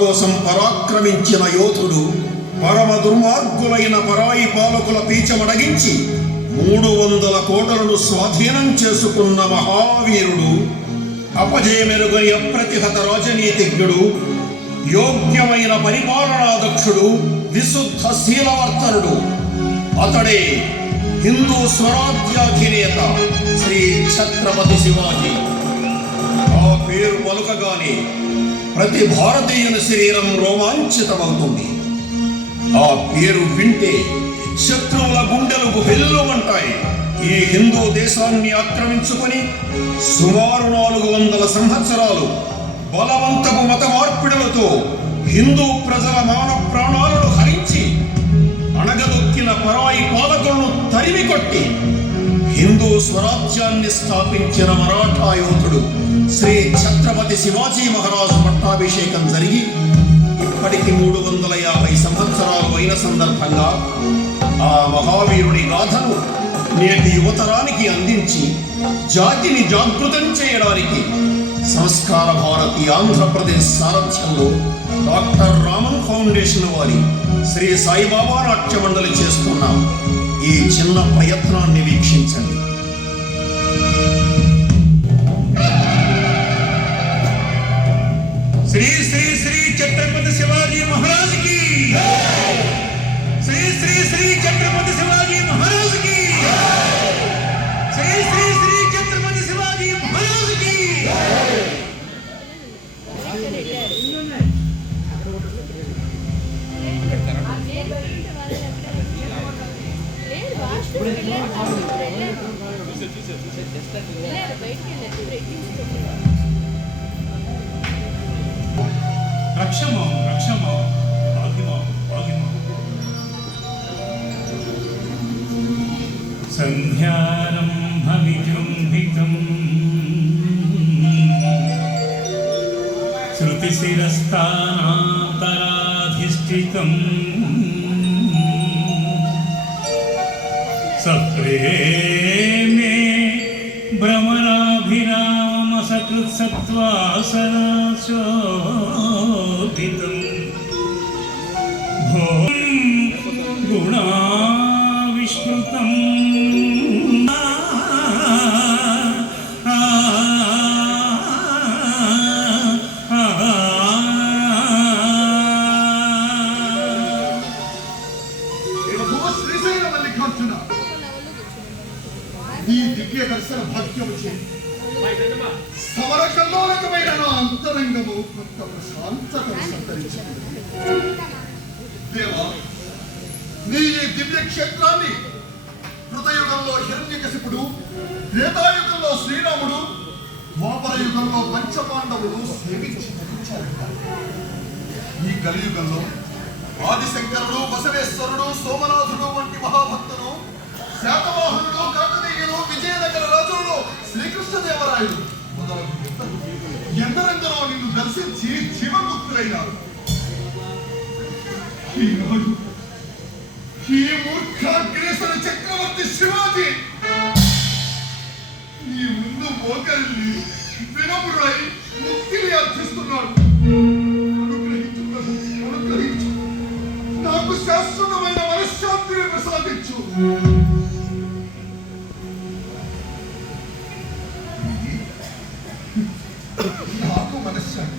కోసం పరాక్రమించిన యోధుడు, పరమ దుర్మార్గులైన పరాయి పాలకుల పీచమడగించి 300 కోటలను స్వాధీనం చేసుకున్న మహావీరుడు, అపజయమెరుగని అప్రతిహత రాజనీతిజ్ఞుడు, యోగ్యమైన పరిపాలనాదక్షుడు, విశుద్ధ శీలవర్తనుడు. అతడే హిందూ స్వరాజ్యాధినేత శ్రీ ఛత్రపతి శివాజీ. ఆ పేరు పలుకగానే ప్రతి భారతీయుని శరీరం రోమాంచితమవుతుంది. ఆ పేరు వింటే శత్రువుల గుండెలు గుహెల్లుమంటాయి. ఈ హిందూ దేశాన్ని ఆక్రమించుకొని సుమారు 400 సంవత్సరాలు బలవంతపు మత మార్పిడులతో హిందూ ప్రజల మాన ప్రాణాలను హరించి అణగదొక్కిన పరాయి పాలకులను తరిమి కొట్టి హిందూ స్వరాజ్యాన్ని స్థాపించిన మరాఠా యోధుడు శ్రీ ఛత్రపతి శివాజీ మహారాజు పట్టాభిషేకం జరిగి ఇప్పటికి 350 సంవత్సరాలు అయిన సందర్భంగా ఆ మహావీరుని గాథను నేటి యువతరానికి అందించి జాతిని జాగృతం చేయడానికి సంస్కార భారతి ఆంధ్రప్రదేశ్ సారథ్యంలో డాక్టర్ రామన్ ఫౌండేషన్ వారి శ్రీ సాయిబాబా నాట్య మండలి చేస్తున్న ఈ చిన్న ప్రయత్నాన్ని వీక్షించండి. శ్రీ శ్రీ శ్రీ ఛత్రపతి శివాజీ మహారాజ్ కి, శ్రీ శ్రీ శ్రీ ఛత్రపతి శివాజీ మహారాజ్ కి, శ్రీ శ్రీ శ్రీ ఛత్రపతి శివాజీ మహారాజ్ కి. రక్షమా రక్షమా భాగ్యమా భాగ్యమా. సంధ్యారంభమిజృంభితం శృతిశిరస్థానాంతరాధిష్ఠితం సప్రేమే భ్రమరాభిరామసకృత్సత్వాసనాశోభితం భోం గుణావిష్కృతం ఈ దివ్య దర్శన భాగ్యము సమర కల్లోలకమైన నా అంతరంగము కొత్త ప్రశాంతతను సంతరించింది. దేవా, నీ ఈ దివ్య క్షేత్రాన్ని కృతయుగంలో హిరణ్యకశిపుడు, త్రేతాయుగంలో శ్రీరాముడు, ద్వాపర యుగంలో పంచపాండవులు సేవించి ధరించారట. ఈ కలియుగంలో ఆదిశంకరుడు, బసవేశ్వరుడు, సోమనాథుడు వంటి మహాభక్తులు, శాతవాహనుడు, కాకతీయులు, విజయనగర రాజులు, శ్రీకృష్ణదేవరాయలు మొదలగు ఎందరెందరో నిన్ను దర్శించి జీవముక్తులైనారు. ఈనాడు ఈ మూర్ఖాగ్రేసర చక్రవర్తి శివాజీ నీ ముందు మోకరిల్లి వినమ్రుడై ముక్తిని అర్థిస్తున్నాడు. అనుగ్రహించు, నాకు శాశ్వతమైన మనశ్శాంతిని ప్రసాదించు. నాకు మనశ్శాంతి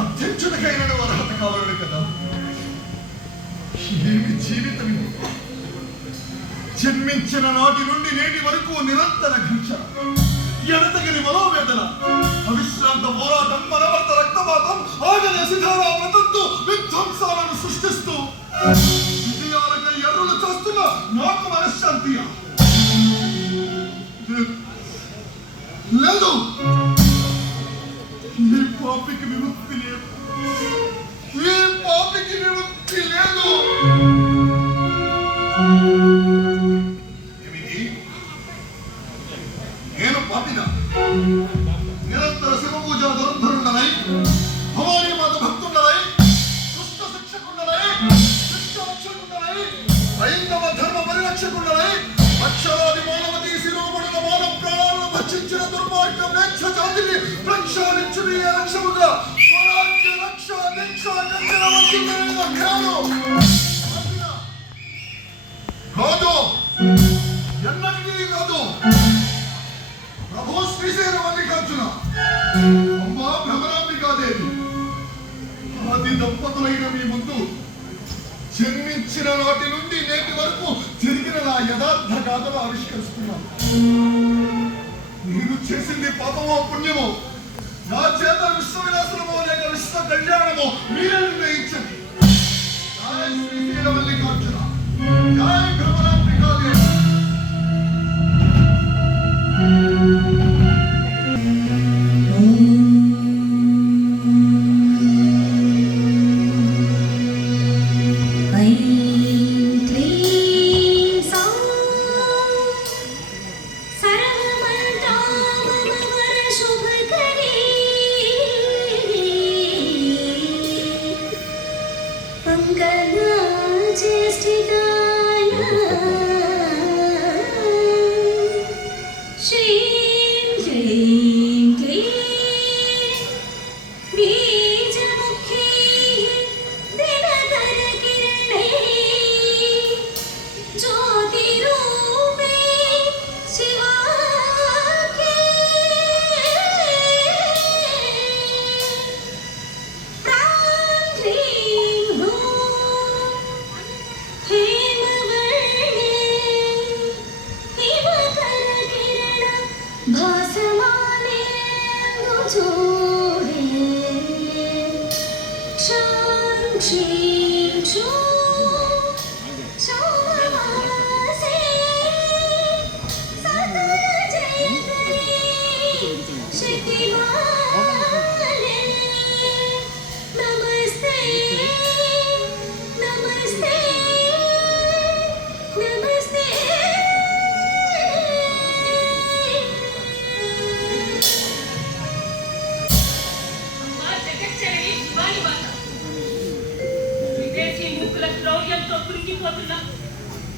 అధ్యక్షుడికైన అర్హత కావాలి కదా. ఏమి జీవితం ఇది! జన్మించిన నాటి నుండి నేటి వరకు నిరంతర ఘర్షణ, ఎడతగిలి మనోవేదన, అవిశ్రాంత పోరాటం, మనవర్త రక్తపాతం, ఆగల సిధారా వ్రతంతో విధ్వంసాలను సృష్టిస్తూ విజయాలకై ఎర్రలు చేస్తున్న నాకు మనశ్శాంతియా? లేదు. ఈ పాపికి విముక్తి లేదు, ఈ పాపికి విముక్తి లేదు. ఏమిటి? నేను పాపినా? నిరంతర శివ పూజ దురంధరుండనై, భవానీ మాత భక్తుండనై, దుష్ట శిక్షకుండనై, శిష్ట రక్షకుండనై, హైందవ ధర్మ పరిరక్షకుండనై, అక్షరాది మానవతీ శిరోమణుల మానవ ప్రాణాలను భక్షించిన దుర్మార్గం నేక్ష జాతిని ప్రక్షాళించుని లక్ష్యముగా లక్షల కంచెల వంచుకునేది అజ్ఞాను. కాదు, ఎన్నటికీ కాదు. ప్రభు శ్రీశైల మల్లికార్జున, అమ్మా భ్రమరాంబికాదేవి, ఆది దంపతులైన మీ ముందు జన్మించిన నాటి నుండి నేటి వరకు జరిగిన నా యథార్థ గాథలు ఆవిష్కరిస్తున్నాను. మీరు చేసింది పాపమో పుణ్యమో, నా చేత విశ్వ వినాశనమో లేక విశ్వ కళ్యాణమో మీరే నిర్ణయించండి. జై శ్రీశైల మల్లికార్జున, జై భ్రమరాంబికాదేవి.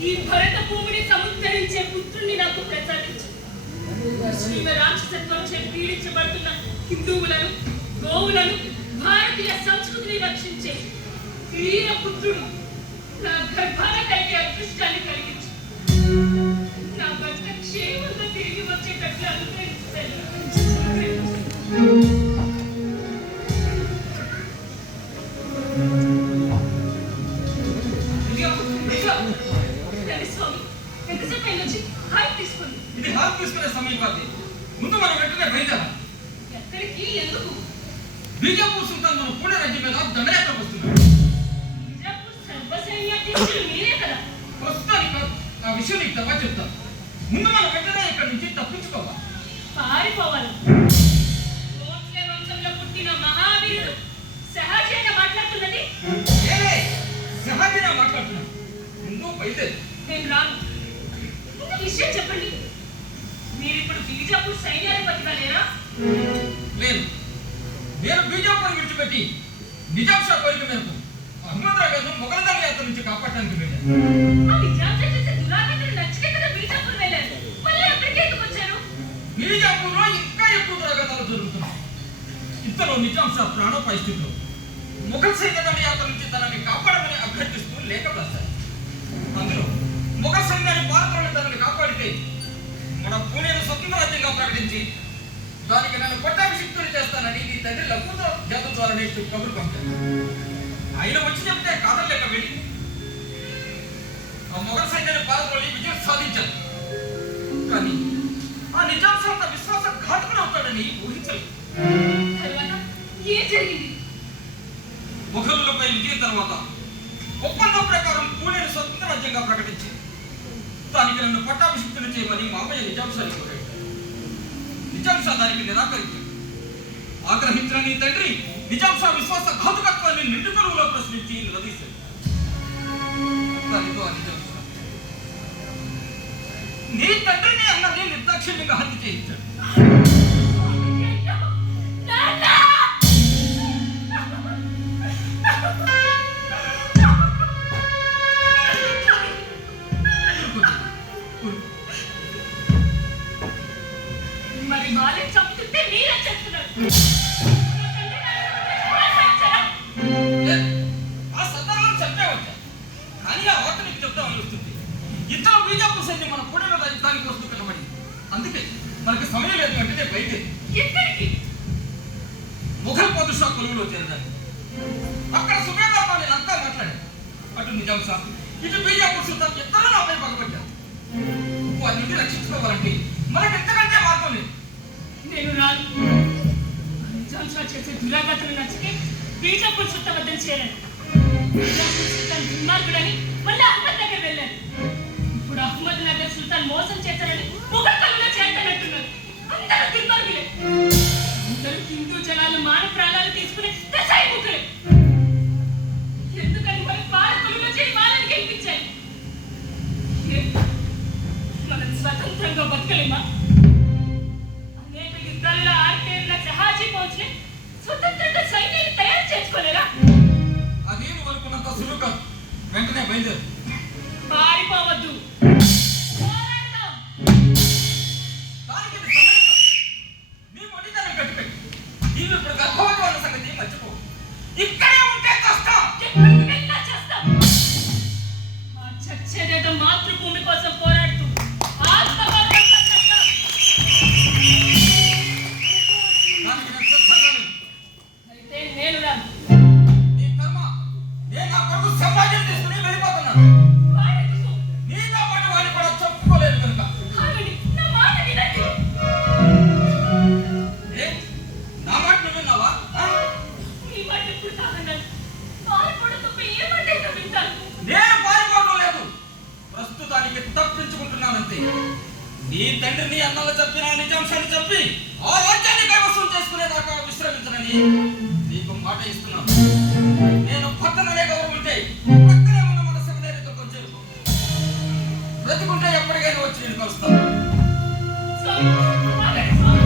ఈ భరత భూమిని సముద్ధరించే పుత్రుణ్ణి నాకు ప్రసాదించు. శ్రీమ రాక్షసత్వం చే పీడించబడుతున్న హిందువులను, గోవులను, భారతీయ సంస్కృతిని రక్షించే వీర పుత్రుడు నా గర్భాన కలిగే అదృష్టాన్ని కలిగించు. నా భర్త క్షేమంగా తిరిగి వచ్చేటట్లు అనుగ్రహించాలి. ఇది హాల్ తీసుకునే సమయం కాదు. ముందు మనం వెంటనే బయలుదేరాలి. ఎక్కడికి, ఎందుకు? బీజాపూర్ సుల్తాన్ మన పూణె రాజ్యం మీద దండయాత్రకు వస్తున్నాడు. బీజాపూర్ సర్వసైన్యాధ్యక్షుడు మీరే కదా? ప్రస్తుతానికి కాదు, ఆ విషయం నీకు తర్వాత చెప్తాను. ముందు మనం వెంటనే ఇక్కడి నుంచి తప్పించుకోవాలి. పారిపోవాలి. భోంస్లే వంశంలో పుట్టిన మహావీరుడు సహజంగా మాట్లాడుతున్నది. సహజంగా మాట్లాడుతున్నాను. ముందు బయలుదేరి. నేను రాను. ముందు విషయం చెప్పండి. మీరిప్పుడు బీజాపూర్ సైన్యాధిపతిగా లేరా? లేదు, నేను బీజాపూర్ విడిచిపెట్టి నిజాం షా కోరిక మేరకు అహ్మద్రావు గారిని మొఘల్ దండయాత్ర నుంచి కాపాడడానికి వెళ్ళాను. ఆ నిజాం షా చేసే దురాగతులు నచ్చితే కదా బీజాపూర్ వెళ్ళారు. మళ్ళీ అక్కడికి ఎందుకు వచ్చారు? బీజాపూర్లో ఇంకా ఎక్కువ దురాగతాలు జరుగుతున్నాయి. ఇంతలో నిజాం షా ప్రాణాపాయ స్థితిలో మొఘల్ సైన్య దండయాత్ర నుంచి తనని కాపాడమని అభ్యర్థిస్తూ లేఖ రాశారు. అందులో మొఘల్ సైన్యాన్ని పాల్గొని తనని కాపాడితే మన పూణేను స్వతంత్ర రాజ్యంగా ప్రకటించి దానికి నన్ను పట్టాభిషిక్తులు చేస్తానని నీ తండ్రి లఘుతో జాతం ద్వారా నేర్చు కబురు పంపాను. ఆయన వచ్చి చెప్తే కాదలేక వెళ్ళి ఆ మొఘల్ సైన్యాన్ని పాల్గొని విజయం సాధించాను. కానీ ఆ నిజాం షా విశ్వాస ఘాతకుడు అవుతాడని ఊహించలేదు. తర్వాత ఏం జరిగింది? మొఘలులపై విజయం తర్వాత ఒప్పందం ప్రకారం పూణేను స్వతంత్ర రాజ్యంగా ప్రకటించి దానికి నన్ను పట్టాభిషిక్తులు చేయమని మామయ్య నిజాం షాని కోరాడు. నిజాం షా దానికి నిరాకరించాడు. ఆగ్రహించిన నీ తండ్రి నిజాం షా విశ్వాస ఘాతుకత్వాన్ని నిండు కొలువులో ప్రశ్నించి నిలదీశాడు. దానితో ఆ నిజాం షా నీ తండ్రిని అన్నని నిర్దాక్షిణ్యంగా హత్య చేయించాడు. మరి వాళ్ళని చంపుతుంటే మీరే చేస్తున్నారు. ఇతర బీజాపూర్ సైన్యం మన పూణేలో యుద్ధానికి వస్తూ కనబడింది. అందుకే మనకి సమయం లేదు అంటే బయటే ఎక్కడికి? ముఘల్ పాదుషా కొలువులో చేరడానికి. అక్కడ సుబేదార్తో నేను అంతా మాట్లాడాను. అటు నిజాం షా ఇటు బీజాపూర్ సుల్తాన్ ఇద్దరు నాపై పగబట్టారు. వారి నుండి రక్షించుకోవాలంటే మనకి ఎంతకంటే మార్గం లేదు. నేను రాను. నిజాం షా చేసే దురాఘాతలు నచ్చితే బీజాపూర్ సుల్తాన్ వద్దకు చేరాను. బీజాపూర్ సుల్తాన్ దుర్మార్గుడని మళ్ళీ అహ్మద్ నగర్ వెళ్ళాను. ఇప్పుడు అహ్మద్ నగర్ సుల్తాన్ మోసం చేశారని ముఘల్ కలులో చేరతానంటున్నారు. అందరూ దుర్మార్గులే. అందరూ హిందూ జనాలు మాన ప్రాణాలు తీసుకునే కసాయి ముగ్గులే. ఎందుకని మన పాలకులలో చేరి వాళ్ళని గెలిపించాయి? మనం స్వతంత్రంగా బతకలేమా? అనేక యుద్ధాల్లో ఆర్కేర్ల జహాజీ పౌచ్ని స్వతంత్రంగా సైన్యాన్ని తయారు చేసుకోలేరా? అది నువ్వు అనుకున్నంత సులువు కాదు. వెంటనే బయలుదేరు. పారిపోవద్దు. పోరాడదాం. దానికి ఇది సమయం కాదు. నీ మొండితనం కట్టిపెట్టు. నీవు ఇప్పుడు గర్భవతి అన్న సంగతి మర్చిపో. ఇక్కడే ఉంటే కష్టం. ఎక్కడికి వెళ్ళినా చేస్తాం. ఆ చచ్చేదేదో మాతృభూమి కోసం పోరాడుతూ ఆత్మగౌరవం కష్టం. దానికి నేను సిద్ధంగా లేను. అయితే నేను రాను. నీ కర్మ. నేను నా కొడుకు సమాజం తీసుకుని వెళ్ళిపోతున్నాను. వాడెందుకు? నీతో పాటు వాడిని కూడా చెప్పుకోలేదు కనుక. ఆగండి. నా మాట వినండి. ఏ? నా మాట నువ్వు విన్నావా? మీ మాట ఎప్పుడు కాదన్నాను. పారిపోవడం తప్ప ఏ మాట అయితే వింటాను. నేను పారిపోవడం లేదు. ప్రస్తుతానికి తప్పించుకుంటున్నానంతే. నీ తండ్రిని అన్నలు చెప్పిన నిజాంశాన్ని చెప్పి ఆ రాజ్యాన్ని కైవసం చేసుకునేదాకా విశ్రమించనని నీకు మాట ఇస్తున్నాను. నేను పక్కననే గౌరవం ఉంటే పక్కనే ఉన్న మన సెమినారీతో కొంచెం బ్రతికుంటే ఎప్పటికైనా వచ్చి నేను కలుస్తాను. స్వామి, ఆగండి స్వామి.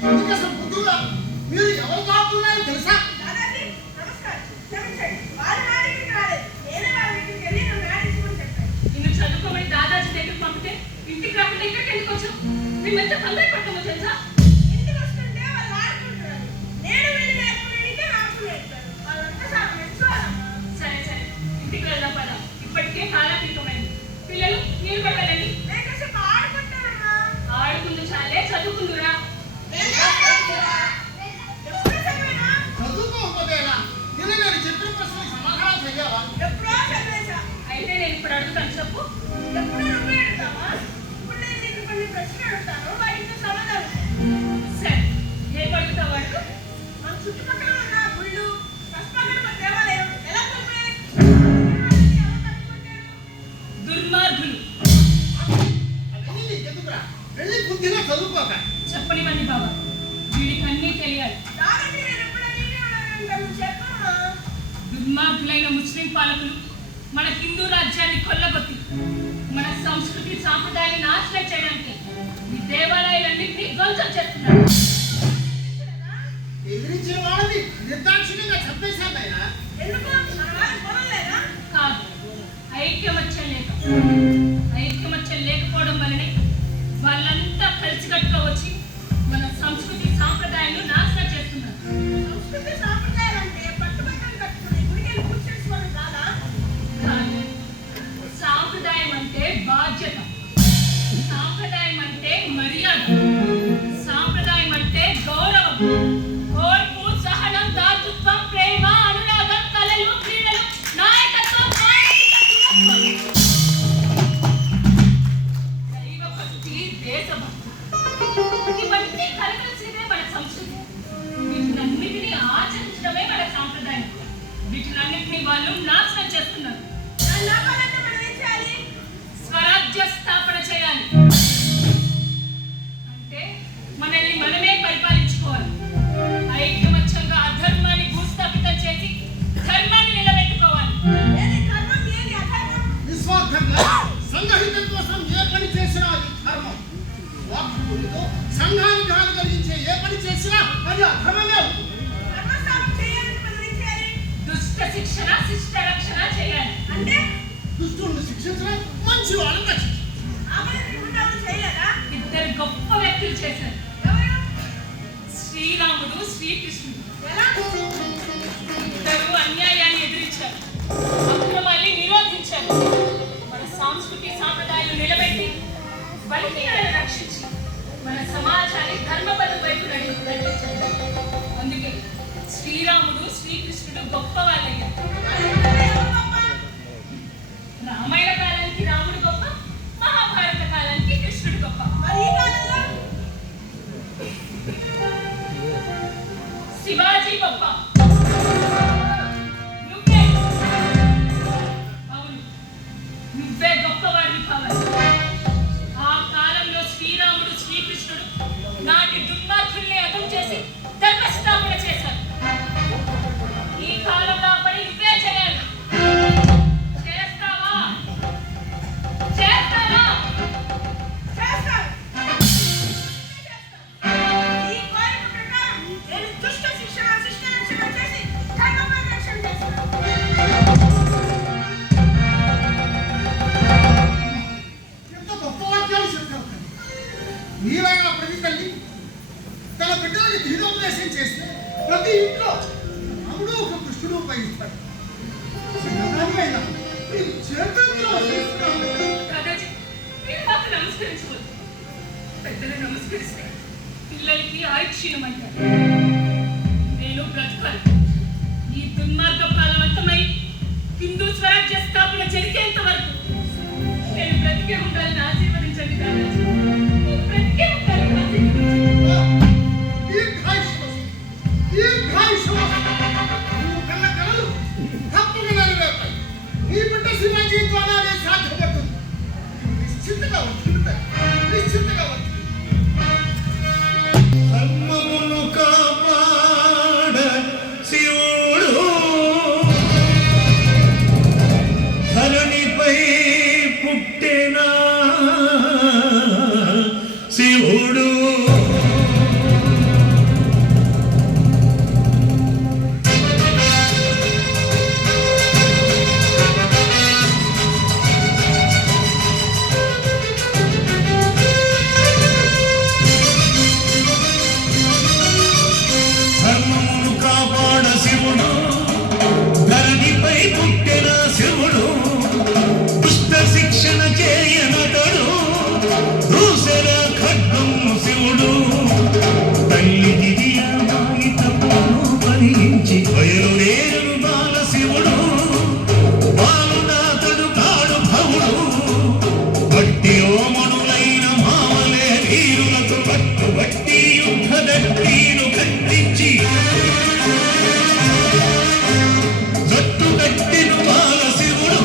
ఎందుకు ఇక్కడికి ఎందుకు వచ్చావు? మేమెంత కంగారు పడతామో తెలుసా? ఇంటికి వస్తుంటే వాళ్ళు ఆడుకుంటున్నారు. నేను వెళ్ళి నేర్పుకుంటే నాకు నేర్పారు. వాళ్ళంతా నాకు నేర్చుకోవాలి. సరే సరే, ఇంటికి వెళ్దాం పద. ఇప్పటికే కాలాతీతమైంది. పిల్లలు నీళ్ళు పట్టాలండి. నేను కాసేపు ఆడుకుంటానమ్మా. ఆడుకుందు చాలే, చదువుకుందురా. ఎప్పుడో చదివానా? చదువుకోకపోతేనా ఇలా నేను చెప్పిన ప్రశ్నలకు సమాధానం చెయ్యాలా? ఎప్పుడో చదివేశా. అయితే నేను ఇప్పుడు అడుగుతాను, చెప్పు. ఎప్పుడో నువ్వే అడుగుతావా? ఇప్పుడు నేను నీకు కొన్ని ప్రశ్నలు అడుగుతాను. వాటికి సమాధానం చెప్పు. సరే, ఏం అడుగుతావు అడుగు. మన చుట్టుపక్కల ఉన్న గుళ్ళు, పసుపగడప దేవాలయం ఎలా తప్పాయి? ఎవరు కట్టుకుంటారు? దుర్మార్గులు. అవన్నీ నీకెందుకురా? వెళ్ళి బుద్ధిగా చదువుకోక. చెప్పనివ్వండి బాబా, వీడికి అన్నీ తెలియాలి. దానికి నేను ఎప్పుడు నీకే ఉన్నానంటాను. చెప్పమ్మా. దుర్మార్గులైన ముస్లిం పాలకులు మన హిందూ రాజ్యాన్ని కొల్లగొట్టి మన సంస్కృతి సాంప్రదాయాన్ని నాశనం చేయడానికి ఈ దేవాలయాలన్నింటినీ ధ్వంసం చేస్తున్నారు. ఎదిరించిన వాళ్ళని నిర్దాక్షిణ్యంగా చంపేశామైనా ఎందుకు మన వాళ్ళు కొనలేదా? కాదు, ఐక్యమత్యం లేక. ఐక్యమత్యం లేకపోవడం వల్లనే వాళ్ళంతా కలిసికట్టుగా వచ్చి మన సంస్కృతి సాంప్రదాయాలను నాశనం చేస్తున్నారు. సంస్కృతి సాంప్రదాయాలు అంటే పట్టుబట్టలు కట్టుకుని గుడికెళ్ళి పూజ చేసుకోవడం కాదా? కాదు, సాంప్రదాయం అంటే బాధ్యత. సాంప్రదాయం అంటే మర్యాద. సాంప్రదాయం అంటే గౌరవం. ఓర్పు, సహనం, దాతృత్వం, ప్రేమ, అనురాగం, కళలు, క్రీడలు, నాయకత్వం, మానసిక దైవభక్తి, దేశభక్తి, ఇవన్నీ కలగలిసినదే మన సంస్కృతి. వీటినన్నిటినీ ఆచరించడమే మన సాంప్రదాయం. వీటినన్నిటినీ వాళ్ళు నాశనం చేస్తున్నారు. దాని లాభాలంటే మనం ఏం చేయాలి? స్వరాజ్య స్థాపన చేయాలి. అంటే మనల్ని మనమే పరిపాలించుకోవాలి. ఐక్యమత్యంగా అధర్మాన్ని భూస్థాపితం చేసి ధర్మాన్ని నిలబెట్టుకోవాలి. ఏది ధర్మం, ఏది అధర్మం? నిస్వార్థంగా సంఘహితం కోసం ఏ పని చేసినా అది ధర్మం. స్వార్థపూరితో సంఘానికి హాని కలిగించే ఏ పని చేసినా అది అధర్మమే అవుతుంది. ధర్మస్థాపన చేయాలంటే మనం ఏం చేయాలి? దుష్ట శిక్షణ, శిష్ట రక్షణ చేయాలి. అంటే దుష్టులను శిక్షించడం, మంచి వాళ్ళని రక్షించడం. ఆ పని త్రిపుటాలు చేయలేదా? ఇద్దరు గొప్ప వ్యక్తులు చేశారు. ఎవరు? శ్రీరాముడు, శ్రీకృష్ణుడు. ఎలా? ఇద్దరు అన్యాయాన్ని ఎదిరించారు, అక్రమాన్ని నిరోధించారు. మన సంస్కృతి సాంప్రదాయాలు నిలబెట్టి బలిహీనలను రక్షించి మన సమాజాన్ని ధర్మపదం వైపు నడిపించారు. అందుకే శ్రీరాముడు, శ్రీకృష్ణుడు గొప్ప వాళ్ళయ్యారు. వాళ్ళిద్దరిలో ఎవరు గొప్ప? రామాయణ కాలానికి రాముడు గొప్ప, మహాభారత కాలానికి కృష్ణుడు గొప్ప. మరి ఈ కాలంలో శివాజీ గొప్ప. నువ్వే, అవును, నువ్వే గొప్పవాడివి కావాలి. ఆ కాలంలో శ్రీరాముడు, శ్రీకృష్ణుడు నాటి దుర్మార్గుల్ని అర్థం చేసి ధర్మస్థాపన చేశారు. ఈ కాలంలో ఆ పని నువ్వే చేయాలి. చేస్తావా? చేస్తావా? చేస్తాను. ఈ కోరిక ప్రకారం నేను దుష్ట శిక్షణ, శిష్ట రక్షణ చేసి ధర్మ పరిరక్షణ చేస్తాను. ఎంత గొప్ప వాక్యాలు చెప్పావు. నీవైనా ప్రతి తల్లి తన బిడ్డలకి దీనోపదేశం చేస్తే ప్రతి ఇంట్లో రాముడు ఒక కృష్ణుడు ఉపయోగిస్తాడు. చిన్నదానివైనా నీవు చేతుల్లో చేస్తున్నావు. దాదాజీ, మీరు మాకు నమస్కరించవద్దు. పెద్దలు నమస్కరిస్తే పిల్లలకి ఆయుక్షీణం అంటారు. నేను బ్రతకాలి. ఈ దుర్మార్గ ఫలవంతమై హిందూ స్వరాజ్య స్థాపన జరిగేంత వరకు నేను బ్రతికే ఉండాలని ఆశీర్వదించండి దాదాజీ. నేను బ్రతికే ఉండాలని ఆశీర్వదించండి. దీర్ఘాయుష్మస్తు, దీర్ఘాయుష్మస్తు. నువ్వు కన్న కలలు తప్పగా నెరవేరుతాయి. నీ బిడ్డ శివాజీ ద్వారానే సాధ్యపడుతుంది. నిశ్చింతగా ఉంటుంది, నిశ్చింతగా ఉంటుంది. ధర్మమును కాపాడ శివుడు ధరణిపై పుట్టెనా శివుడు. దూసర ఖడ్గం శివుడు తల్లి దివ్యమాయి తపను ఫలించి బయలుదేరును బాల శివుడు బాలునాథుడు కాడు భవుడు బట్టి ఓమణులైన మామలే వీరులకు పట్టుబట్టి యుద్ధ దట్టీను కట్టించి జట్టు కట్టెను బాల శివుడు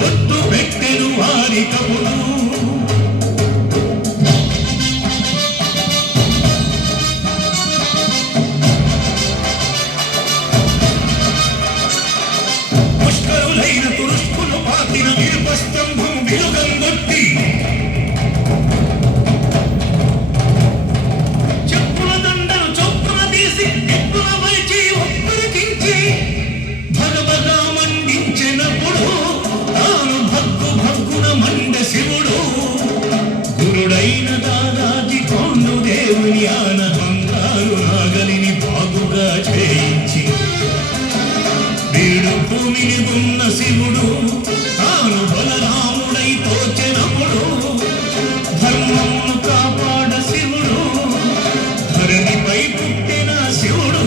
ఒట్టు పెట్టెను వారి కవుడు పుష్కరులైన తురుష్కులు పాతిన విరుపస్తంభం విలుగంగొట్టి చెప్పుల దండను చొప్పున తీసి ఎక్కువ వైచి ఒప్పరికించి భగభగా మండించినప్పుడు తాను భగ్గు భగ్గున మండ శివుడు గురుడైన దాదాజీ కొండు దేవుని ఆన బంగారు నాగలిని బాగుగా చేయించి వీడు భూమిని ఉన్న శివుడు తాను బలరాముడై తోచెనప్పుడు ధర్మమును కాపాడ శివుడు ధరణిపై పుట్టిన శివుడు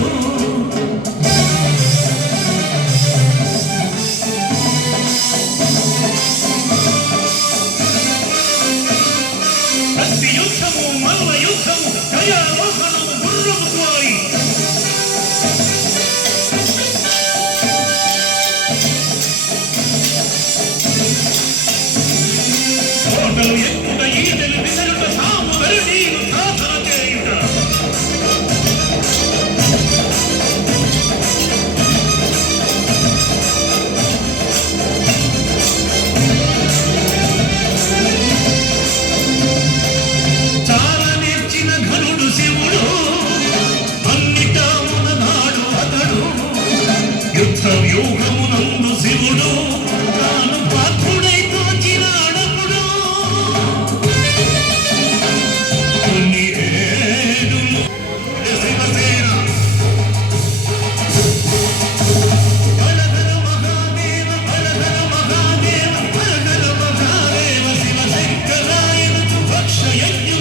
కత్తి యుద్ధము మల్ల యుద్ధము గయా వాహనము గుర్రము స్వారి కోటలు ఎక్కుట ఈటలు విసరుట సాము వెరడీలు సాధన చేయుట చాలా నేర్చిన ఘనుడు శివుడు అన్నిటా ఉన్ననాడు అతడు యుద్ధ వ్యూహమునందు శివుడు తాను పాత్రుడై తోచినాడప్పుడు కొన్ని ఏడులు శివసేన హరహర మహాదేవ హరహర మహాదేవ హరహర మహాదేవ శివశంకరాయను భక్షయజ్ఞు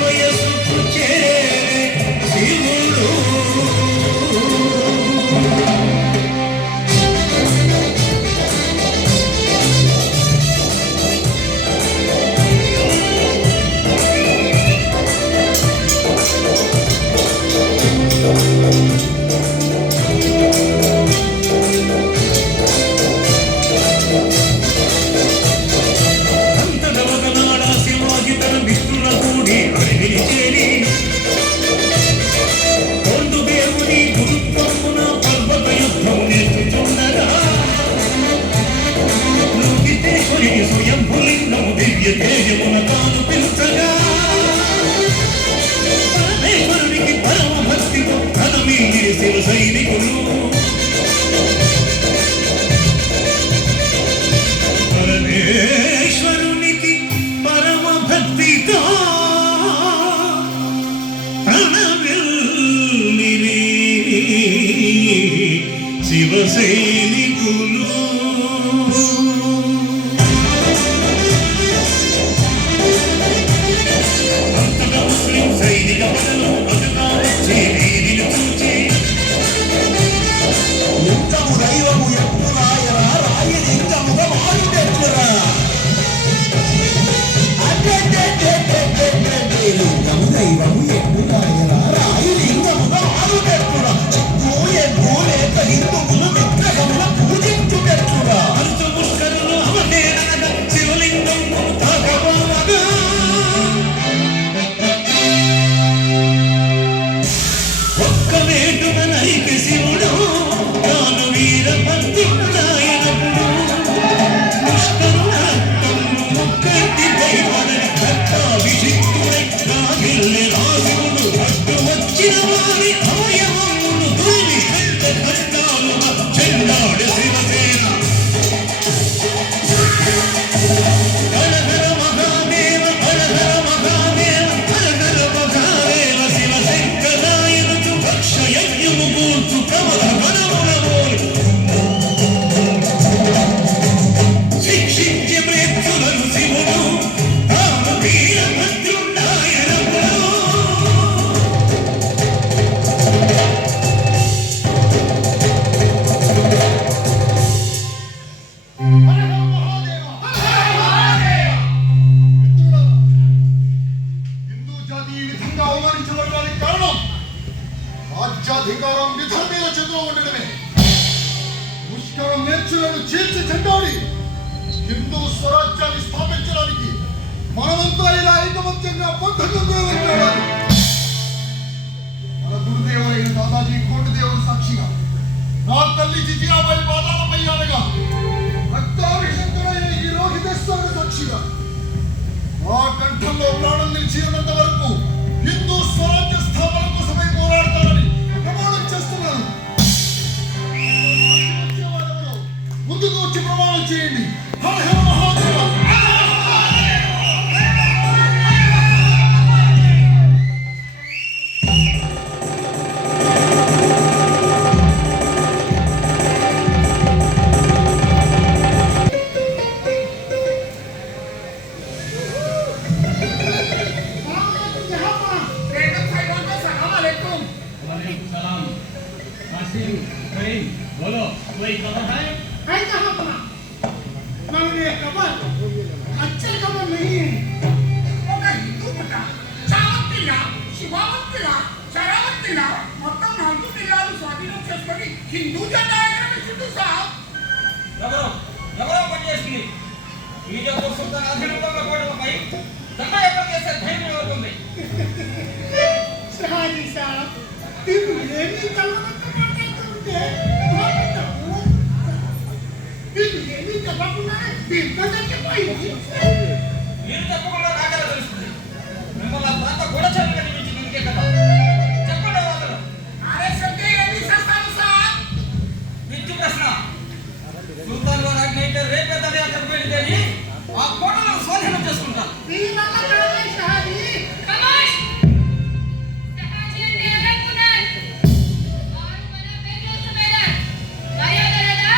వయసుకు చేరే శివుడు అంతటా ఒకనాడ శివాజీ తన మిత్రుల కూడి అడవిని చేరి కొండు దేవుని గురుత్వమున పర్వత యుద్ధం నేర్చుచుండగా లోకితేశ్వరికి స్వయంభులింగము దివ్య తేజమున తాను పిలుచగా పరమేశ్వరునికి పరమ భక్తితో తన మీరి శివ సైనికులు పరమేశ్వరునికి పరమ భక్తితో ప్రణమిల్లిరి శివ సైనికులు అంతటా ముస్లిం సైనిక బలము అదుగా వచ్చి వీరిని చూచి యుద్ధము దైవము ఎప్పుడు రాయరా రాయి లింగముగా మారుడెట్లురా లింగము దైవము ఎప్పుడు రాయరా రాయి లింగముగా మారుడెట్లురా చిక్కు ఎగ్గు లేక హిందువులు విగ్రహముల పూజించుటెట్లురా అంత పుష్కరులు అవనేనగా శివలింగం తాకబోవగా ఒక్క వేటున నరికి శివుడు తాను వీరభద్రుడాయనప్పుడు పుష్కరుల రక్తము ముక్కటిపై పడని రక్తాభిషిక్తుడై రాగిల్లె రాజుడు అడ్డు వచ్చిన వారి అవయవమును దూరి ఖండాలుగా చెండాడు శివసేన హరహర మహాదేవ హరహర మహాదేవ హరహర మహాదేవ శివశంకరాయను భక్షయజ్ఞు అధికారం నిధర్మీల చేతిలో ఉండడమే. పుష్కరం నేర్చులను చీల్చి చెండాడి హిందూ స్వరాజ్యాన్ని స్థాపించడానికి మనమంతా ఇలా ఐకమత్యంగా బద్ధకంగా ఉండాలి. మన గురుదేవులైన దాదాజీ కోటిదేవుడు సాక్షిగా నా తల్లి జిజియాబాయి పాదాలపై అనగా రక్తాభిషక్తుడైన ఈ రోహితేశ్వరుడు సాక్షిగా ఆ కంఠంలో ప్రాణం నిలిచినంత వరకు హిందూ స్వరాజ్య స్థాపన కోసమై పోరాడతానని ప్రమాణం చేస్తున్నాను. ముందుకు వచ్చి ప్రమాణం చేయండి. హర హర మహాదేవ. बोलो कोई खबर है? है कहाँ पर? मगर ये खबर अच्छी खबर नहीं है। ఒక హిందూ పుట్ట చావత్తిలా శివావత్తిలా శరావత్తిలా మొత్తం 4 జిల్లాలు స్వాధీనం చేసుకొని హిందూ జెండా ఎగరవేసిండు సార్. ఎవరో పనిచేసింది బీజాపూర్ సుల్తాన్ అధీనంలో కోటపై దండయాత్ర చేసే ధైర్యం ఎవరుంది? शहाजी साहब तुम लेनी कलमत करते तुमके तुम लेनी कलमत बिल्कुल के भाई మీరు తప్పకుండా రాగల తెలుస్తుంది. మిమ్మల్ని ఆ ప్రాంత గూఢచారులుగా నియమించింది ఇంకే కదా. చెప్పండి వాళ్ళు. అరే సంజే ఏది చేస్తాను సార్? పిచ్చి ప్రశ్న. సుల్తాన్ వారి ఆజ్ఞ అయితే రేపే దండయాత్రకు వెళ్ళితేని ఆ కోటలను స్వాధీనం చేసుకుంటారు. ఈ వల్ల కాదే शहाजी కమాష్ సహాజీ అంటే ఎవరనుకున్నారు? వారు మన పెద్ద సుమేదార్ మర్యాద లేదా?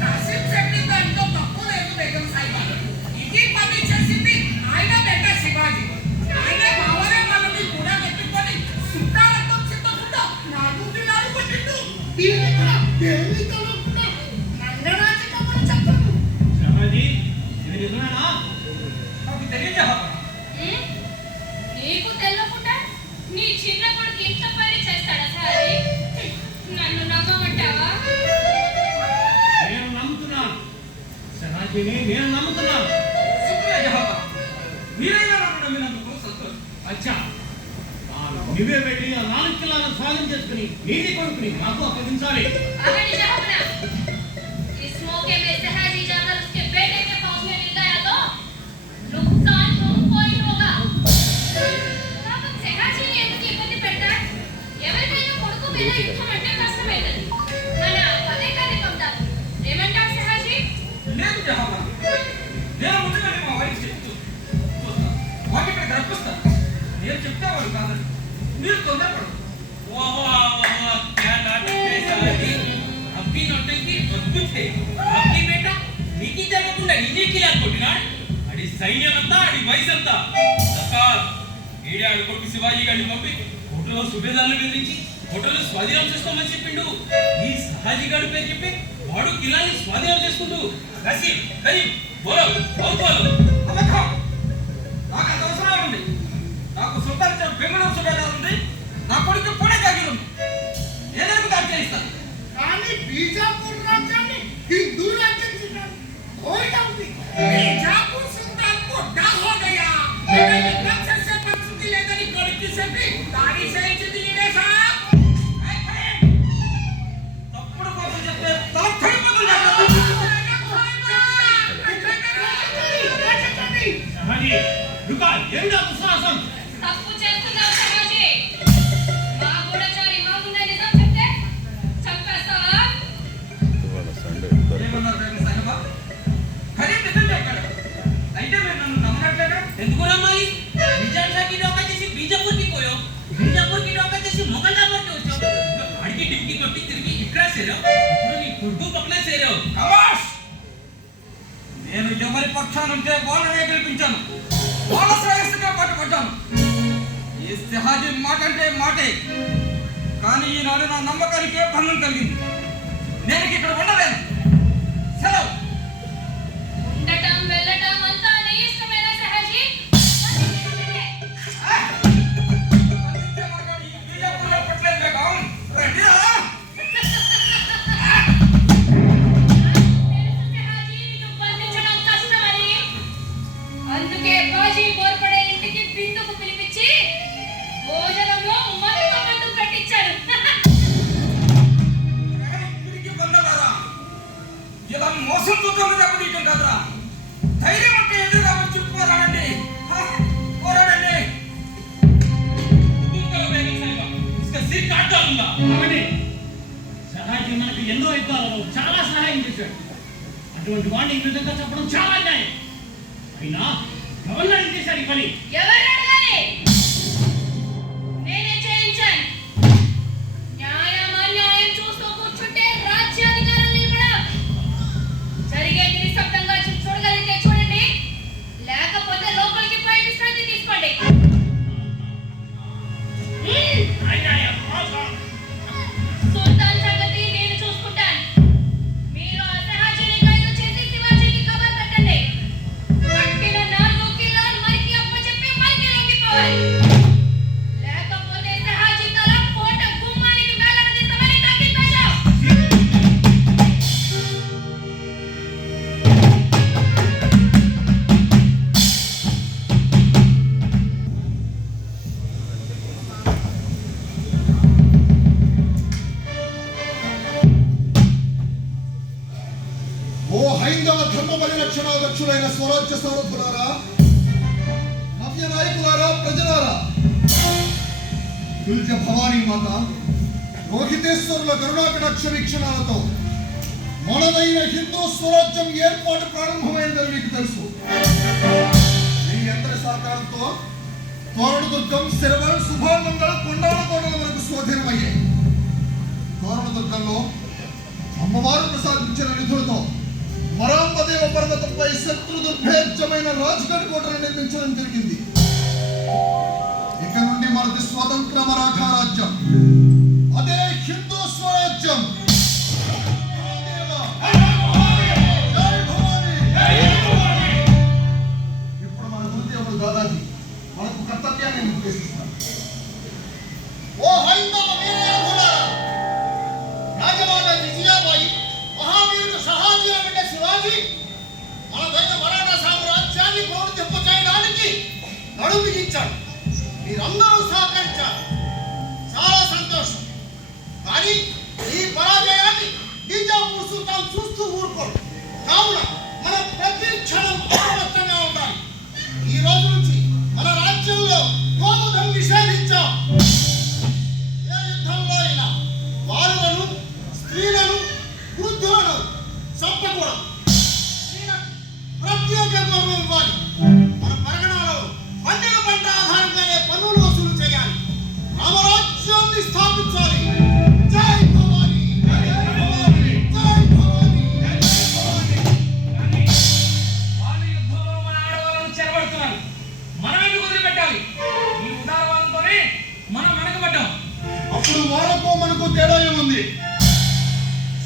కాసిం శెట్టి దాంట్లో తప్పు లేదు బేగం సాహిబ్. ఇది పని చేసింది ఆయన బిడ్డ శివాజీ. ఆయన భావనే మనల్ని కూడా పెట్టుకొని సుట్టాలతో చిత్తకుండా 4 జిల్లాలు కొట్టిండు. దీనికన్నా దేని కలమత నంగరాజు కమల చెప్పు शहाजी ఇది నిజమేనా? నాకు తెలియజేయ నీకు తెల్లకుండా నీ చిన్న కొడుకు ఇంత పని చేస్తాడా సారీ? నన్ను నమ్మమంటావా? నేను నమ్ముతున్నాను. షహాజీని నేను నమ్ముతున్నాను. శుక్రియా జహాబా. మీరైనా నన్ను నమ్మినందుకు సంతోషం. అచ్చా నువ్వే వెళ్ళి ఆ 4 కిలోలను స్వాధీనం చేసుకుని నీటి కొడుకుని మాకు అప్పగించాలి. अगर जहाबना इस मौके में सहाजी जाकर उसके बेटे के पास में मिल गया तो नुकसान तुमको ही होगा. పాపం సహాజీ ఎందుకు ఇబ్బంది పెడతాడు? ఎవరికైనా కొడుకు మీద యుద్ధం అంటే కష్టమైనది. మన పదే పదే పంపుతారు. ఏమంటారు సహాజీ? లేదు జహాబా. నేను ముందుగా మా వారికి చెప్తూ వాకి ఇక్కడ రప్పిస్తాను. నేను చెప్తే వాడు కాదు. మీరు తొందరపడదు. वाह वाह वाह क्या नाटक है साहब. अभी नौटंकी अद्भुत है. आपकी बेटा నీకి జరగకుండా నీకి లాక్కొట్టినాడు. అడి సైన్యమంతా అడి వయసంతా సర్కార్ ఏడాడు కొడుకు శివాజీ గారిని పంపి హోటల్లో సుబేదాలను బెదిరించి హోటల్లో స్వాధీనం చేసుకోమని చెప్పిండు. ఈ సహాజీ గారి పేరు చెప్పి వాడు కిలాని స్వాధీనం చేసుకుంటూ కసీం కరీం బోలో బోలో అబద్ధం. నాకు అంత అవసరం ఉంది. నాకు సుల్తాన్ బెంగళూరు సుబేదార్ ఉంది. నా కొడుకు పుణె జాగీర్ ఉంది. ఏదైనా కాదు చేయిస్తాను. కానీ బీజాపూర్ రాజ్యాన్ని హిందూ రాజ్యం చేశారు. कोई डाउट नहीं. बीजापुर सुल्तान को डर हो गया. मैंने एकदम से मंसूबी लेकर ही गलती से भी गाड़ी से ही चली गई साहब. తప్పుడు కోసం చెప్తే తల తెగిపోతుంది. షహాజీ రుకా ఏంటా విశ్వాసం? తప్పు చేస్తున్నావు సహాజీ. మా గూఢచారి మా ముందే నిజం చెప్తే చంపేస్తావా? ఏమన్నారు బేగం సాహిబా? ఖరీదు నిజం చెప్పాడు. అయితే మీరు నన్ను నమ్మనట్లేదా? ఎందుకు నమ్మాలి? నిజాం షాకి డోకా చేసి బీజాపూర్కి పోయావు. బీజాపూర్కి డోకా చేసి మొఘల్ దాబాకి వచ్చావు. అడిగి టిక్కి కొట్టి తిరిగి ఇక్కడ చేరావు. ఇప్పుడు నీ కొడుకు పక్కనే చేరావు. కమాష్! నేను ఎవరి పక్షానుంటే వాళ్ళనే గెలిపించాను. వాళ్ళ శ్రేయస్సుగా పట్టుబడ్డాను. ఈ సహాజీ మాట అంటే మాటే. కానీ ఈనాడు నా నమ్మకానికే భంగం కలిగింది. నేను ఇక్కడ ఉండలేను. సెలవు. ఉండటం వెళ్ళటం అంతా నీ ఇష్టమేనా సహాజీ? అందించే మార్గాన్ని సిర్ కాట్ डालूंगा అవని సహాయం మనకు ఎన్నో యుద్ధాలలో చాలా సహాయం చేశాడు. అటువంటి వాడిని ఈ విధంగా చెప్పడం చాలా అన్యాయం. అయినా గవర్నర్ చేశారు ఈ పని. ఎవరు అడగాలి? నేనే చేయించాను. న్యాయం చూస్తూ కూర్చుంటే రాజ్యాధికారం నిలబడం. జరిగేది నిశ్శబ్దంగా చూడగలిగితే చూడండి, లేకపోతే లోపలికి పోయి విశ్రాంతి తీసుకోండి. సుల్తాన్ సంగతి నేను చూసుకుంటాను. మీరు అసహాజీని ఖైదు చేసి శివాజీకి ఖబర్ పెట్టండి. పట్టిన 4 కిలోలు మరికి అప్పచెప్పి మరికి లొంగిపోవాలి. లేకపోతే సహాజీ తల కోట గుమ్మానికి వేలాడదీస్తామని తగ్గిపెట్టాం. ఓ హైందవ ధర్మ పరిరక్షణాధ్యక్షులైన స్వరాజ్య సారథులారా, నవ్య నాయకులారా, ప్రజలారా, తుల్జ భవానీ మాత రోహితేశ్వరుల కరుణాకటాక్ష వీక్షణాలతో మనదైన హిందూ స్వరాజ్యం ఏర్పాటు ప్రారంభమైందని మీకు తెలుసు. మీ అందరి సహకారంతో తోరణదుర్గం, శరవల్, శుభామంగళ, కొండాల కోటల వరకు స్వాధీనమయ్యాయి. తోరణదుర్గంలో అమ్మవారు ప్రసాదించిన నిధులతో మరాంబదేవ పర్వతంపై శత్రు దుర్భేద్యమైన రాజగఢ్ కోటను నిర్మించడం జరిగింది. ఇక నుండి మనది స్వతంత్ర మరాఠా రాజ్యం, అదే హిందూ స్వరాజ్యం. ఇప్పుడు మన గురుదేవుడు దాదాజీ మనకు కర్తవ్యాన్ని నిర్దేశిస్తారు. ఓ హైందవ వీరయోధులారా, రాజమాత విజయాబాయి, మహావీరుడు షహాజీ అంటే శివాజీ మనదైన మరాఠా సామ్రాజ్యాన్ని గోడు తెప్ప చేయడానికి నడుము బిగించాడు. మీరందరూ సహకరించారు, చాలా సంతోషం. కానీ ఈ పరాజయాన్ని బీజాపూర్ సుల్తాన్ చూస్తూ ఊరుకోడు. కావున మనం ప్రతి క్షణం అప్రమత్తంగా ఉండాలి. ఈ రోజు నుంచి మన రాజ్యంలో గోవధం నిషేధించాం. ఏ యుద్ధంలో అయినా బాలులను, స్త్రీలను, వృద్ధులను చంపకూడదు. ప్రత్యేక గౌరవం ఇవ్వాలి. మన పరగణాలో పండిన పంట ఆధారంగానే పన్నులు వసూలు చేయాలి. రామరాజ్యాన్ని స్థాపించాలి. జై భవానీ, జై భవానీ, జై భవానీ, జై భవానీ. కానీ వాళ్ళ యుద్ధంలో మన ఆడవాళ్ళను చెరబడుతున్నారు. మనం ఎందుకు వదిలిపెట్టాలి? ఈ ఉదారవాదంతోనే మనం వెనకబడ్డాం. అప్పుడు వాళ్ళకు మనకు తేడా ఏముంది?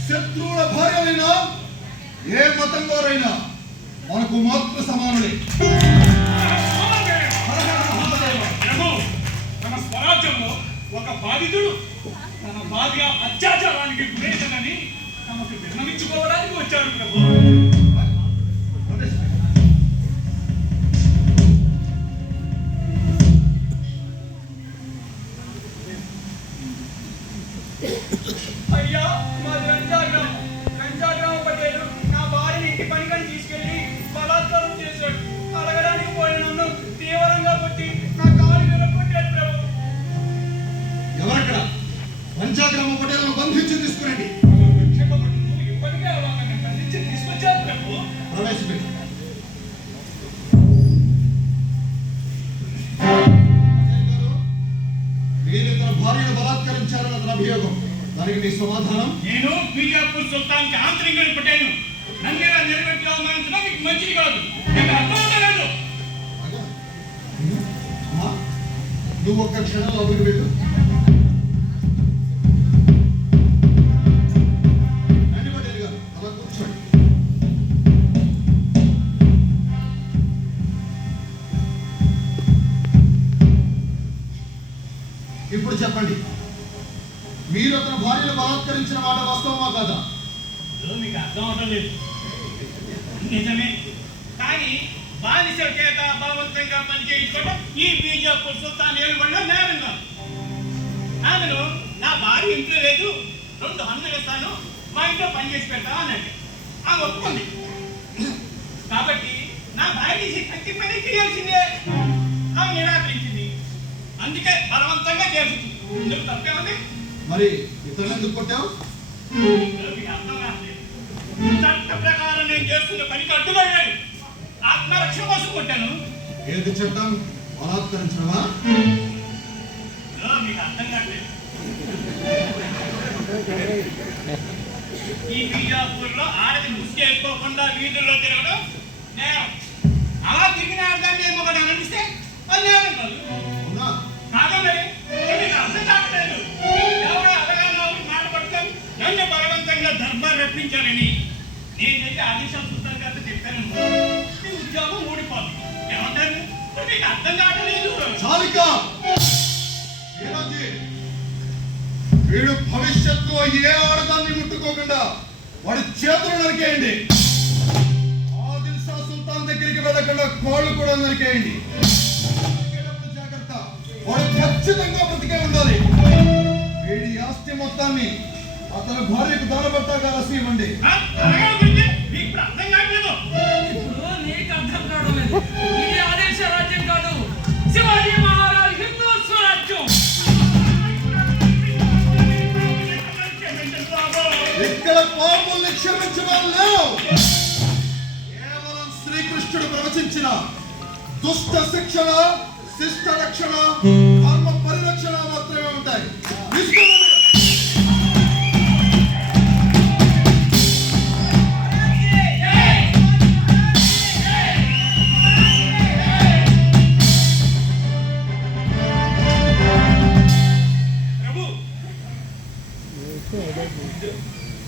శత్రువుల భార్యలైనా, ఏ మతం వారైనా మనకు మాతృ సమానులే. ప్రభు, మన స్వరాజ్యంలో ఒక బాధితుడు తన భార్య అత్యాచారానికి గురైందని తమకు విన్నవించుకోవడానికి వచ్చాడు ప్రభు. అయ్యా, మాది రంజాగ్రామ పటేలు నా భార్యని ఇంటి పనికని తీసుకెళ్లి బలాత్కారం చేశాడు. అడగడానికి పోయిన నన్ను తీవ్రంగా కొట్టి నా కాలు విరగొట్టాడు ప్రభు. ఎవరక్కడ? పంచాగ్రామ పటేలను బంధించి తీసుకురండి. ఇప్పటికే వాళ్ళని బంధించి తీసుకొచ్చారు ప్రభు. ప్రవేశపెట్టి మీరు తన భార్యను బలాత్కరించారన్న తన అభియోగం. దానికి మీ సమాధానం? నేను బీజాపూర్ సుల్తాన్కి ఆంతరింగని పట్టాను. నన్ను ఇలా నిలబెట్టి అవమానించడం మీకు మంచిది కాదు. మీకు అర్థమవుతలేదు. అమ్మా, నువ్వు ఒక్క క్షణం లోపలికి వెళ్ళు. రండి పటేల్ గారు, అలా కూర్చోండి. ఇప్పుడు చెప్పండి, మీరు అతని భార్యను బలాత్కరించిన మాట వాస్తవమా కాదా? మీకు అర్థం అవడం లేదు. నిజమే. కానీ బానిస చేత బలవంతంగా పనిచేయించుకోవడం ఈ బీజాపూర్ సుల్తాన్ ఏలుబడిలో నేరం కాదు. ఆమెను నా భార్య ఇంట్లో లేదు, 2 హన్నులు ఇస్తాను, మా ఇంట్లో పని చేసి పెడతా అన్నట్టు ఆమె ఒప్పుకుంది. కాబట్టి నా భార్య కట్టి పని చేయాల్సిందే. ఆమె నిరాకరించింది. అందుకే బలవంతంగా చేస్తుంది. ఎందుకు తప్పేమండి? మరి ఇతరులు ఎందుకు కొట్టావు? మీకు అర్థం కాలేదు. చట్ట ప్రకారం నేను చేస్తున్న పనికి అడ్డుపడ్డాను. ఆత్మరక్షణ కోసం కొట్టాను. ఏది చట్టం? బలాత్కరించడమా? మీకు అర్థం కావట్లేదు. ఈ బీజాపూర్లో ఆడది ముసుగు వేసుకోకుండా వీధుల్లో తిరగడం నేరం. అలా తిరిగిన అర్థాన్ని ఏమో ఒకటి అనిపిస్తే అది నేరం కాదు. అవునా? కాదా మరి? మీకు అర్థం కావట్లేదు. ఎవరో అడగాలో మాట పట్టుకొని నన్ను బలవంతంగా దర్బార్ రప్పించానని నేను చెప్పి ఆదేశం చూస్తాను కదా చెప్పాను. ఈ ఉద్యోగం ఊడిపోతుంది. ఏమంటారు? మీకు అర్థం కావట్లేదు. చాలిక! ఏనాజీ, వీడు భవిష్యత్తులో ఏ ఆడదాన్ని ముట్టుకోకుండా వాడి చేతులు నరికేయండి. ఆదిల్ షా సుల్తాన్ దగ్గరికి వెళ్ళకుండా కోళ్ళు కూడా నరికేయండి. జాగ్రత్త, వాడు ఖచ్చితంగా బ్రతికే ఉండాలి. వీడి ఆస్తి మొత్తాన్ని అతని భార్యకు దానబట్టాగా రాసి ఇవ్వండి. మీకు అర్థం కావట్లేదు. ఇప్పుడు నీకు అర్థం కావడం లేదు. ఇది ఆదేశ రాజ్యం కాదు, శివాజీ మహారాజ్ హిందూ స్వరాజ్యం. ఇక్కడ పాపుల్ని క్షమించడం లేవు. కేవలం శ్రీకృష్ణుడు ప్రవచించిన దుష్ట శిక్షణ, శిష్ట రక్షణ, ధర్మ పరిరక్షణ మాత్రమే ఉంటాయి. తీసుకోండి.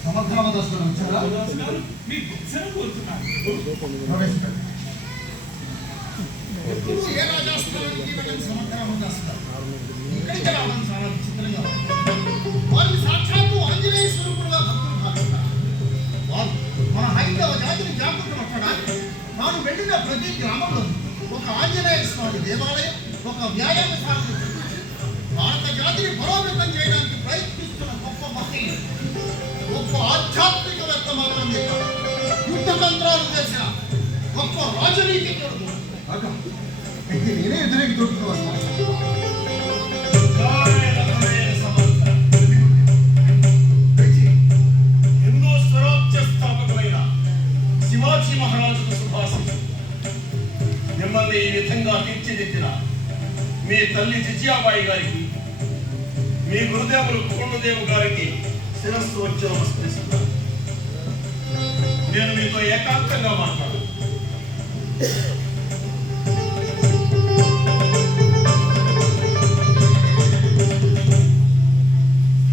సమగ్రమదస్తులు వచ్చారా? మీ బుక్సను కోరుతున్నాను. ప్రవేశపెట్టండి. ఎప్పుడు ఏ రాజాస్థానానికి వెళ్ళని సమగ్రమదస్తులు ఇక్కడికి రావడం చాలా విచిత్రంగా ఉంది. వారిని సాక్షాత్తు ఆంజనేయ స్వరూపుడుగా భక్తులు భావిస్తారు. వారు మన హైందవ జాతిని జ్ఞాపకపరచడానికి తాను వెళ్ళిన ప్రతి గ్రామంలో ఒక ఆంజనేయ స్వామి దేవాలయం, ఒక వ్యాయామశాలను భారత జాతిని బలోపేతం చేయడానికి ప్రయత్నిస్తున్న గొప్ప మహనీయుడు, గొప్ప ఆధ్యాత్మికవేత్త మాత్రమే కాదు, యుద్ధ తంత్రాలు చేసిన గొప్ప రాజనీతికుడు. అయితే నేనే ఎదురేకి దొరుకుతూ వస్తాను. హిందూ స్వరాజ్య స్థాపకులైన శివాజీ మహారాజుకు శుభాశిస్సులు. మిమ్మల్ని ఈ విధంగా తీర్చిదిద్దిన మీ తల్లి జిజియాబాయి గారికి, మీ గురుదేవులు కోళ్ళదేవు గారికి శిరస్సు వచ్చి నమస్కరిస్తున్నాను. నేను మీతో ఏకాంతంగా మాట్లాడాను.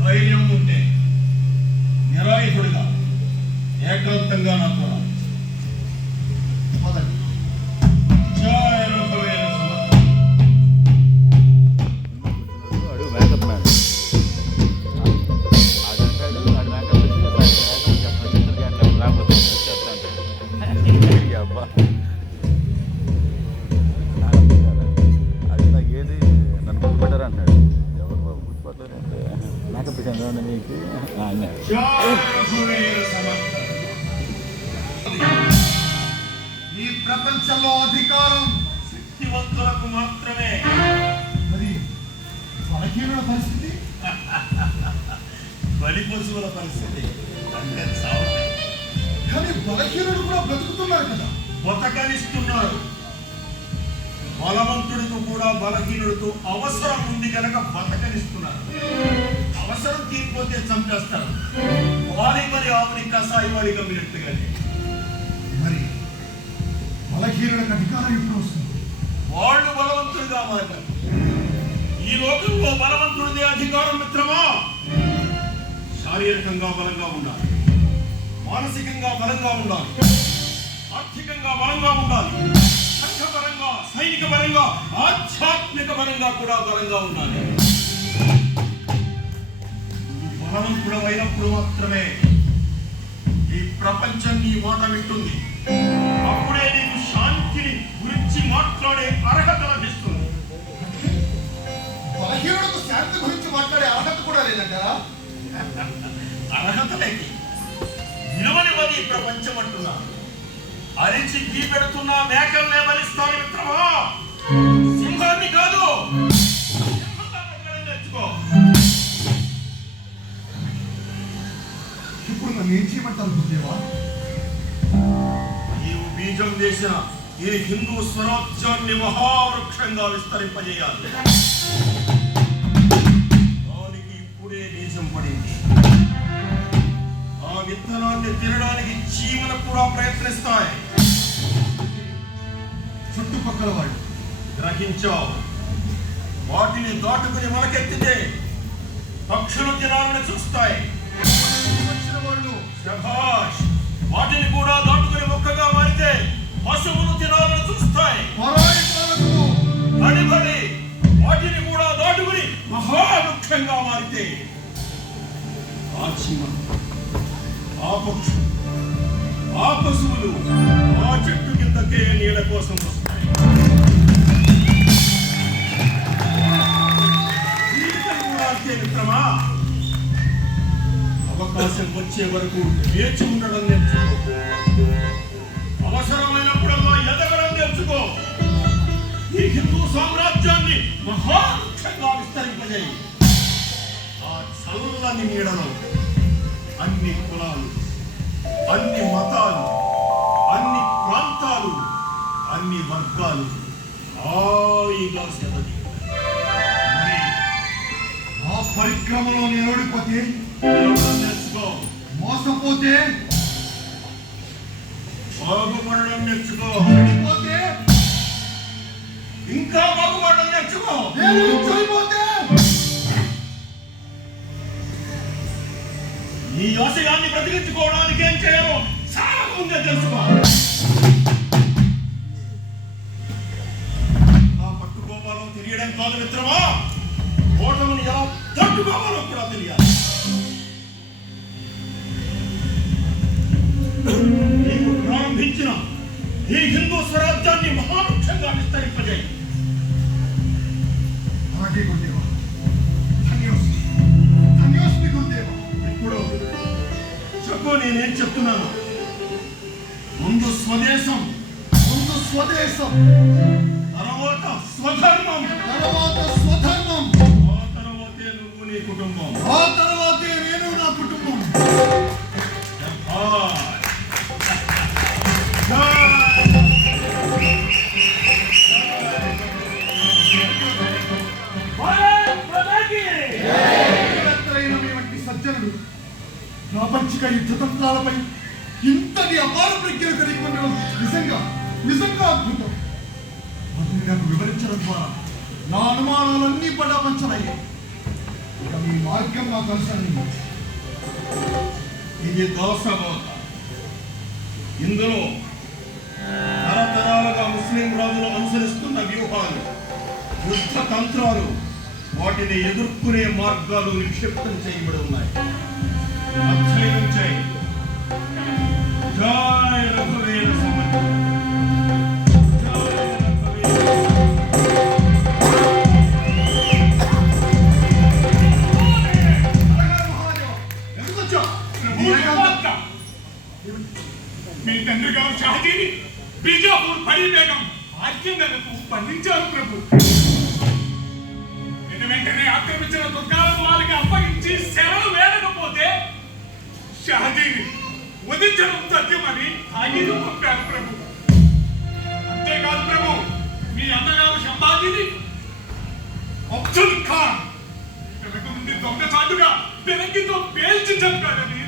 ధైర్యం ఉంటే నిరాయుధుడిగా ఏకాంతంగా నాతో రా. మొదటి జయ రఘువీర సమర్థ. వాడు మేకప్ మ్యాన్ ఆడంటాడు. వాడు మేకప్ వేసి చెప్పిన గంటలు రాకపోతే చెప్తాను. అబ్బా అది నాకు ఏది నన్ను గుర్తుపట్టారు అంటాడు. ఎవరు బాబు గుర్తుపట్టారు అంటే మేకప్ చంద్రబాబు నీకు అన్నా. జయ రఘువీర సమర్థ. ఈ ప్రపంచంలో అధికారం శక్తివంతులకు మాత్రమే. మరి బలహీనుల పరిస్థితి? బలి పశువుల పరిస్థితి అంటే సావటమే. కానీ బలహీనుడు కూడా బ్రతుకుతున్నారు కదా. బతకనిస్తున్నారు. బలవంతుడితో కూడా బలహీనుడితో అవసరం ఉంది కనుక బతకనిస్తున్నారు. అవసరం తీరిపోతే చంపేస్తారు. వారి మరి ఆవుని కసాయి వాడి గమ్మినట్టుగానే. మరి బలహీనులకు అధికారం ఎప్పుడు వస్తుంది? వాళ్ళు బలవంతుడిగా మారారు. ఈ లోకంలో బలవంతుడిదే అధికారం మిత్రమా. శారీరకంగా బలంగా ఉండాలి, మానసికంగా బలంగా ఉండాలి, ఆర్థికంగా బలంగా ఉండాలి, సంఘపరంగా, సైనిక పరంగా, ఆధ్యాత్మిక పరంగా కూడా బలంగా ఉండాలి. బలవంతుడు అయినప్పుడు మాత్రమే ఈ ప్రపంచం నీ మాట వింటుంది. అప్పుడే నీకు శాంతిని గురించి మాట్లాడే అర్హత లభిస్తుంది. బలహీనులకు శాంతి గురించి మాట్లాడే అర్హత కూడా లేదంటారా? అర్హత లేక విలువనివ్వని ఈ ప్రపంచం అంటున్నా. అరిచి గీ పెడుతున్న మేకల్నే బలిస్తాను మిత్రమా. సింహాన్ని కాదు, సింహంగా బతకడం నేర్చుకో. ఏం చేయమంటారు గురుదేవా? నీవు బీజం వేసిన ఈ హిందూ స్వరాజ్యాన్ని మహావృక్షంగా విస్తరింపజేయాలి. దానికి ఇప్పుడే బీజం పడింది. ఆ విత్తనాన్ని తినడానికి చీమలు కూడా ప్రయత్నిస్తాయి. చుట్టుపక్కల వాళ్ళు గ్రహించావు. వాటిని దాటుకుని మనకెత్తితే పక్షులు తినాలని చూస్తాయి. వచ్చిన వాళ్ళు శభాష్. వాటిని కూడా దాటుకుని మొక్కగా మారితే పశువులు తినాలని చూస్తాయి. పరాయి పాలకులు అడిబడి వాటిని కూడా దాటుకుని మహావృక్షంగా మారితే ఆ చీమ, ఆ పక్షులు, ఆ పశువులు ఆ చెట్టు కిందకే నీడ కోసం వస్తాయి. జీవితం కూడా అంతే మిత్రమా. అవకాశం వచ్చే వరకు వేచి ఉండడం నేర్చుకో. అవసరమైనప్పుడల్లా ఎదగడం నేర్చుకో. ఈ హిందూ సామ్రాజ్యాన్ని మహావృక్షంగా విస్తరింపజేయి. ఆ చల్లని నీడలో అన్ని కులాలు, అన్ని మతాలు, అన్ని ప్రాంతాలు, అన్ని వర్గాలు హాయిగా సెలవు. ఆ పరిక్రమలో నేను ఓడిపోతే, నేర్చుకో. మోసపోతే, బాగుపడడం నేర్చుకో. ఓడిపోతే, ఇంకా బాగుపడడం నేర్చుకో. నేను చనిపోతే ఈ ఆశయాన్ని బ్రతికించుకోవడానికి ఏం చేయాలో చాలా ముందే తెలుసుకో. ఆ పట్టుకోవాలో తెలియడం కాదు మిత్రమా, ఓటమిని ఎలా తట్టుకోవాలో కూడా తెలియాలి. నీకు ప్రారంభించిన ఈ హిందూ స్వరాజ్యాన్ని మహావృక్షంగా విస్తరింపజేయి. అలాగే గురుదేవా. ధన్యోస్మి, ధన్యోస్మి గురుదేవా. ఇప్పుడు చెప్పు, నేనేం చెప్తున్నాను. ముందు స్వదేశం, ముందు స్వదేశం, తర్వాత స్వధర్మం, తర్వాత స్వధర్మం, ఆ తర్వాతే నువ్వు నీ కుటుంబం. ఆ తర్వాతే నేను నా కుటుంబం. వీరత్రైన మీ వంటి సజ్జనుడు ప్రాపంచిక యుద్ధతంత్రాలపై ఇంతటి అపార ప్రజ్ఞలు కలిగి ఉండడం నిజంగా నిజంగా అద్భుతం. వాటిని నాకు వివరించడం ద్వారా నా అనుమానాలన్నీ పటాపంచలయ్యాయి. ఇక మీ మార్గం నాకు అనుసరణ. ఇది దోషబోధ. ఇందులో తరతరాలుగా ముస్లిం రాజులు అనుసరిస్తున్న వ్యూహాలు, యుద్ధ తంత్రాలు, వాటిని ఎదుర్కొనే మార్గాలు నిక్షిప్తం చేయబడి ఉన్నాయి. అధ్యయనించాయి. జై రఘువీర సమర్థ. జై రఘువీర. ఎందుకు వచ్చావు? మీ తండ్రి గారు షాజీని బీజాపూర్ పరివేగం ఆజ్ఞలకు బంధించారు ప్రభు. వెంటనే ఆక్రమించిన దుర్గాలను వాళ్ళకి అప్పగించి శరణు వేడకపోతే షాజీని వధించడం సత్యమని తాగిదు పంపారు ప్రభు. అంతేకాదు ప్రభు, మీ అన్నగారు సంభాజీని అబ్దుల్ ఖాన్ వెనక నుండి దొంగ చాటుగా వెనక్కితో పేల్చి చంపారని